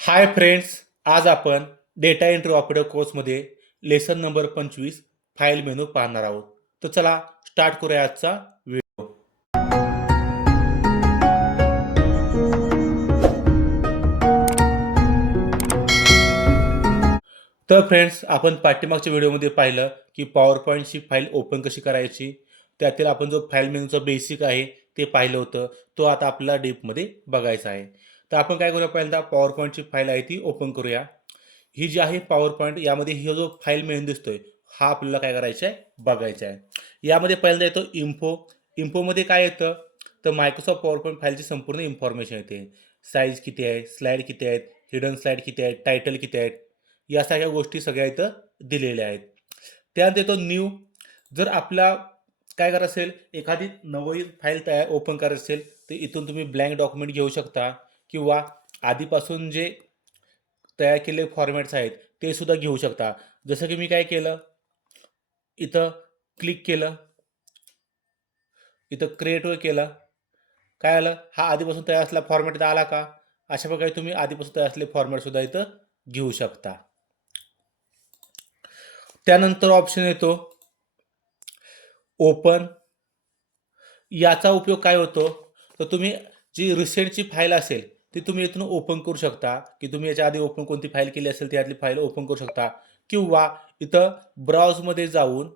हाय friends आज आपण data entry operator कोर्समध्ये लेसन नंबर पंचवीस फाईल मेनू पाहणार आहोत. तर चला स्टार्ट करूया आजचा व्हिडिओ तर फ्रेंड्स आपण पाठीमागच्या व्हिडिओमध्ये पाहिलं की पॉवर पॉईंटची फाईल ओपन कशी करायची त्यातील आपण जो फाईल मेनूचा बेसिक आहे ते पाहिलं होतं तो आता आपल्याला डीपमध्ये बघायचा आहे. तर आपण काय करूया? पहिल्यांदा पॉवर पॉईंटची फाईल आहे ती ओपन करूया. ही जी आहे पॉवर पॉईंट यामध्ये ही जो फाईल मेनू दिसतोय हा आपल्याला काय करायचा आहे? बघायचा आहे. यामध्ये पहिल्यांदा येतो इन्फो इन्फोमध्ये काय येतं? तर मायक्रोसॉफ्ट पॉवर पॉईंट फाईलची संपूर्ण इन्फॉर्मेशन येते. साईज किती आहे? स्लाईड किती आहेत? हिडन स्लाईड किती आहेत? टायटल किती आहेत? या सगळ्या गोष्टी सगळ्या इथं दिलेल्या आहेत. त्यानंतर येतो न्यू जर आपला काय करायचं असेल? एखादी नवी फाईल तयार ओपन करायची असेल तर इथून तुम्ही ब्लँक डॉक्युमेंट घेऊ शकता. किंवा आधीपासून जे तयार केलेले फॉर्मॅट्स आहेत ते सुद्धा घेऊ शकता. जसं की मी काय केलं? इथं क्लिक केलं. इथं क्रिएटवर केलं. काय आलं? हा आधीपासून तयार असला फॉर्मॅट इथं आला का? अशा प्रकारे तुम्ही आधीपासून तयार असलेले फॉर्मॅटसुद्धा इथं घेऊ शकता. त्यानंतर ऑप्शन येतो ओपन याचा उपयोग काय होतो? तर तुम्ही जी रिसेंटची फाईल असेल ती तुम्ही इथून ओपन करू शकता. की तुम्ही याच्या आधी ओपन कोणती फाईल केली असेल त्यातली फाईल ओपन करू शकता. किंवा इथं ब्राउजमध्ये जाऊन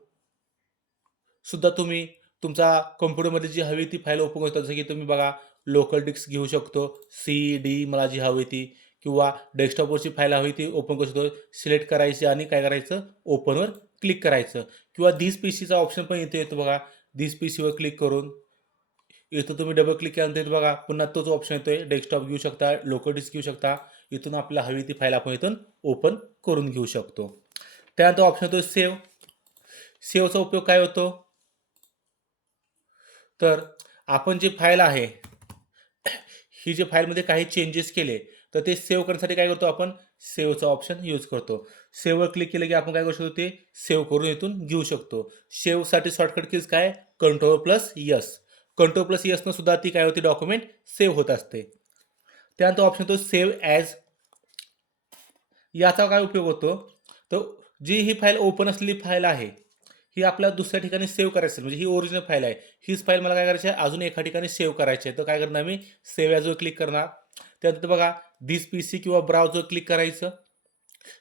सुद्धा तुम्ही तुमचा कम्प्युटरमध्ये जी हवी ती फाईल ओपन करू शकता. जसं की तुम्ही बघा लोकल डिस्क घेऊ शकतो सी डी मला जी हवी ती. किंवा डेस्कटॉपवरची फाईल हवी ती ओपन करू शकतो. सिलेक्ट करायची आणि काय करायचं? ओपनवर क्लिक करायचं. किंवा दीस पी सीचा ऑप्शन पण इथे येतो बघा. दिस पी सीवर क्लिक करून इथं तुम्ही डबल क्लिक केल्यानंतर इथं बघा पुन्हा तोच ऑप्शन येतोय डेस्कटॉप घेऊ शकता लोकल डिस्क घेऊ शकता. इथून आपल्याला हवी ती फाईल आपण इथून ओपन करून घेऊ शकतो. त्यानंतर ऑप्शन येतो सेव्ह सेवचा उपयोग काय होतो? तर आपण जी फाईल आहे ही जी फाईलमध्ये काही चेंजेस केले तर ते सेव्ह करण्यासाठी काय करतो आपण? सेव्हचा ऑप्शन यूज करतो. सेव्हवर क्लिक केलं की आपण काय करू शकतो ते? सेव्ह करून इथून घेऊ शकतो. सेव्हसाठी शॉर्टकट कीज काय? Control plus S control plus यसनं सुद्धा ती काय होती? डॉक्युमेंट सेव्ह होत असते. त्यानंतर ऑप्शन होतो सेव्ह ॲज याचा काय उपयोग होतो? तर जी ही फाईल ओपन असलेली फाईल आहे ही आपल्याला दुसऱ्या ठिकाणी सेव्ह करायची असेल म्हणजे ही ओरिजिनल फाईल आहे हीच फाईल मला काय करायची आहे? अजून एका ठिकाणी सेव्ह करायची आहे. तर काय करणार मी? सेव्ह ॲजवर क्लिक करणार. त्यानंतर बघा दिस पी सी किंवा ब्राउजवर क्लिक करायचं.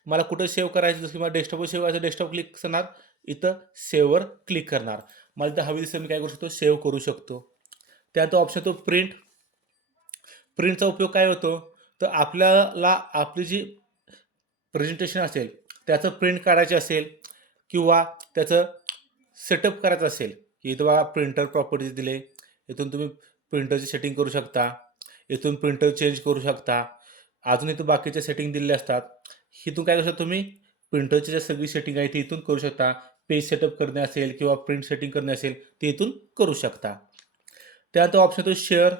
मला कुठं सेव्ह करायचं? जसं की मला डेस्कटॉपवर सेव्ह करायचं डेस्कटॉप क्लिक करणार. इथं सेव्हवर क्लिक करणार. मला तर हवी दिसेल मी काय करू शकतो? सेव्ह करू शकतो. त्यानंतर ऑप्शन येतो प्रिंट प्रिंटचा उपयोग काय होतो? तर आपल्याला आपली जी प्रेझेंटेशन असेल त्याचं प्रिंट काढायचे असेल किंवा त्याचं सेटअप करायचं असेल की इथं बघा प्रिंटर प्रॉपर्टीज दिले इथून तुम्ही प्रिंटरची सेटिंग करू शकता इथून प्रिंटर चेंज करू शकता अजून इथून बाकीच्या सेटिंग दिलेले असतात. इथून काय करू शकता तुम्ही? प्रिंटरची ज्या सगळी सेटिंग आहे ती इथून करू शकता. पेज सेटअप करणे असेल किंवा प्रिंट सेटिंग करणे असेल ते इथून करू शकता. त्यानंतर ऑप्शन येतो शेअर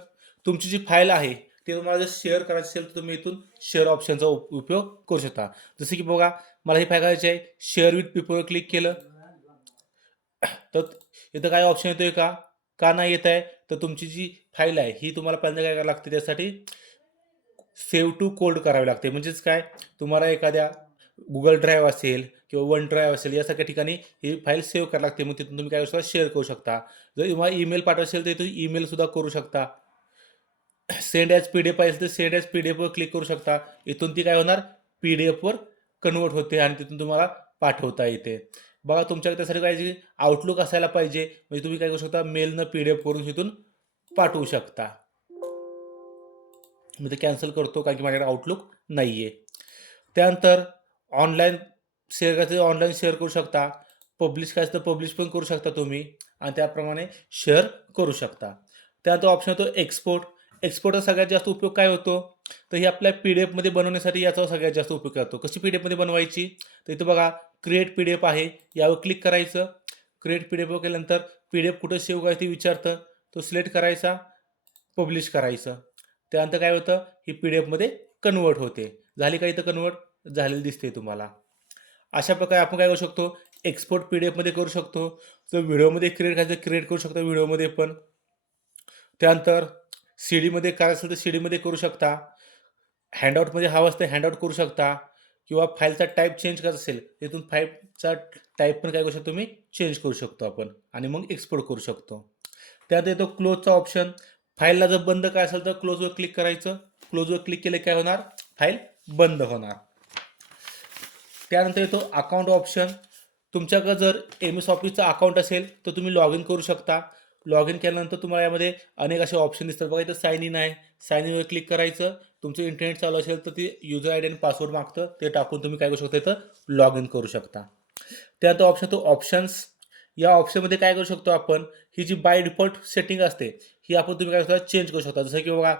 तुमची जी फाईल आहे ते तुम्हाला जर शेअर करायची असेल तर तुम्ही इथून शेअर ऑप्शनचा उप- उपयोग करू शकता. जसं की बघा मला हे फाईल करायची आहे शेअर विथ पीपलवर क्लिक केलं. तर इथं काय ऑप्शन येतोय का? का नाही येत आहे? तर तुमची जी फाईल आहे ही तुम्हाला पहिल्यांदा काय करावं लागते? त्यासाठी सेव्ह टू कोल्ड करावी लागते. म्हणजेच काय? तुम्हाला एखाद्या गुगल ड्राईव्ह असेल किंवा वन ड्राईव्ह असेल या सगळ्या ठिकाणी ही फाईल सेव्ह करावी लागते. मग तिथून तुम्ही काय सुद्धा शकता शेअर करू शकता. जर तुम्हाला ईमेल पाठवायचं असेल तर इथून ईमेलसुद्धा करू शकता. Send as P D F पाहिजे तर सेंड ॲज पी डी एफवर क्लिक करू शकता. इथून ती काय होणार? पी डी एफवर कन्वर्ट होते आणि तिथून तुम्हाला पाठवता येते. बघा तुमच्याकडे त्यासाठी काय आउटलुक असायला पाहिजे म्हणजे तुम्ही काय करू शकता? मेलनं पी डी एफ करून तिथून पाठवू शकता. मी ते कॅन्सल करतो कारण की माझ्याकडे आउटलुक नाही आहे त्यानंतर ऑनलाईन शेअर करायचं ऑनलाईन शेअर करू शकता. पब्लिश करायचं तर पब्लिश पण करू शकता तुम्ही आणि त्याप्रमाणे शेअर करू शकता. त्यानंतर ऑप्शन होतो एक्सपोर्ट एक्सपोर्टचा सगळ्यात जास्त उपयोग काय होतो? तर ही आपल्या पी डी एफमध्ये बनवण्यासाठी याचा सगळ्यात जास्त उपयोग होतो कशी पी डी एफमध्ये बनवायची? तर इथं बघा क्रिएट पी डी एफ आहे. यावर क्लिक करायचं. क्रिएट पी डी एफ केल्यानंतर पी डी एफ कुठं सेव्ह करायचं ते विचारतं. तो सिलेक्ट करायचा पब्लिश करायचं. त्यानंतर काय होतं? ही पी डी एफमध्ये कन्वर्ट होते. झाली का इथं कन्वर्ट झालेली दिसते तुम्हाला. अशा प्रकारे आपण काय करू शकतो? एक्सपोर्ट पी डी एफमध्ये करू शकतो. जर व्हिडिओमध्ये क्रिएट करायचं क्रिएट करू शकतो व्हिडिओमध्ये पण. त्यानंतर सी डीमध्ये करायचं असेल तर सी डीमध्ये करू शकता. हँडआउटमध्ये हवं असतं हँडआउट करू शकता. किंवा फाईलचा टाईप चेंज करायचा असेल तिथून फाईलचा टाईप पण काय करू शकतो तुम्ही? चेंज करू शकतो आपण. आणि मग एक्सपोर्ट करू शकतो. त्यात येतो क्लोजचा ऑप्शन फाईलला जर बंद काय असेल तर क्लोजवर क्लिक करायचं. क्लोजवर क्लिक केलं काय होणार? फाईल बंद होणार. त्यानंतर येतो अकाउंट ऑप्शन तुमच्याकडं जर एम एस ऑफिसचं अकाउंट असेल तर तुम्ही लॉग इन करू शकता. लॉग इन केल्यानंतर तुम्हाला यामध्ये अनेक असे ऑप्शन दिसतात. बघा इथं साईन इन आहे. साईन इनवर क्लिक करायचं. तुमचं इंटरनेट चालू असेल तर ते युजर आय डी आणि पासवर्ड मागतं. ते टाकून तुम्ही काय करू शकता? इथं लॉग इन करू शकता. त्यानंतर ऑप्शन तो ऑप्शन्स या ऑप्शनमध्ये काय करू शकतो आपण? ही जी बाय डिफॉल्ट सेटिंग असते ही आपण तुम्ही काय शकता? चेंज करू शकता. जसं की बघा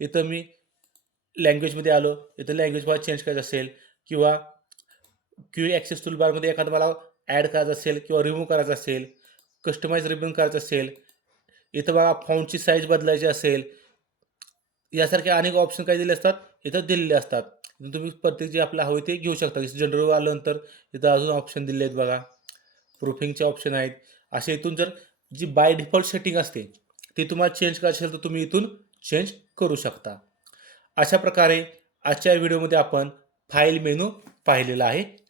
इथं मी लँग्वेजमध्ये आलो. इथं लँग्वेज मला चेंज करायचं असेल किंवा क्यू ॲक्सेस टूलबारमध्ये एखादं मला ॲड करायचं असेल किंवा रिमूव्ह करायचं असेल कस्टमाइज रिमूव्ह करायचं असेल इथं बघा फॉन्टची साईज बदलायची असेल यासारखे अनेक ऑप्शन काय दिले असतात इथं दिलेले असतात. तुम्ही प्रत्येक जे आपलं हवे ते घेऊ शकता. जसं जनरल आल्यानंतर इथं अजून ऑप्शन दिले आहेत बघा. प्रूफिंगचे ऑप्शन आहेत. असे इथून जर जी बाय डिफॉल्ट सेटिंग असते ती तुम्हाला चेंज करायची असेल तर तुम्ही इथून चेंज करू शकता. अशा प्रकारे आजच्या व्हिडिओमध्ये आपण फाईल मेनू पाहिलेला आहे.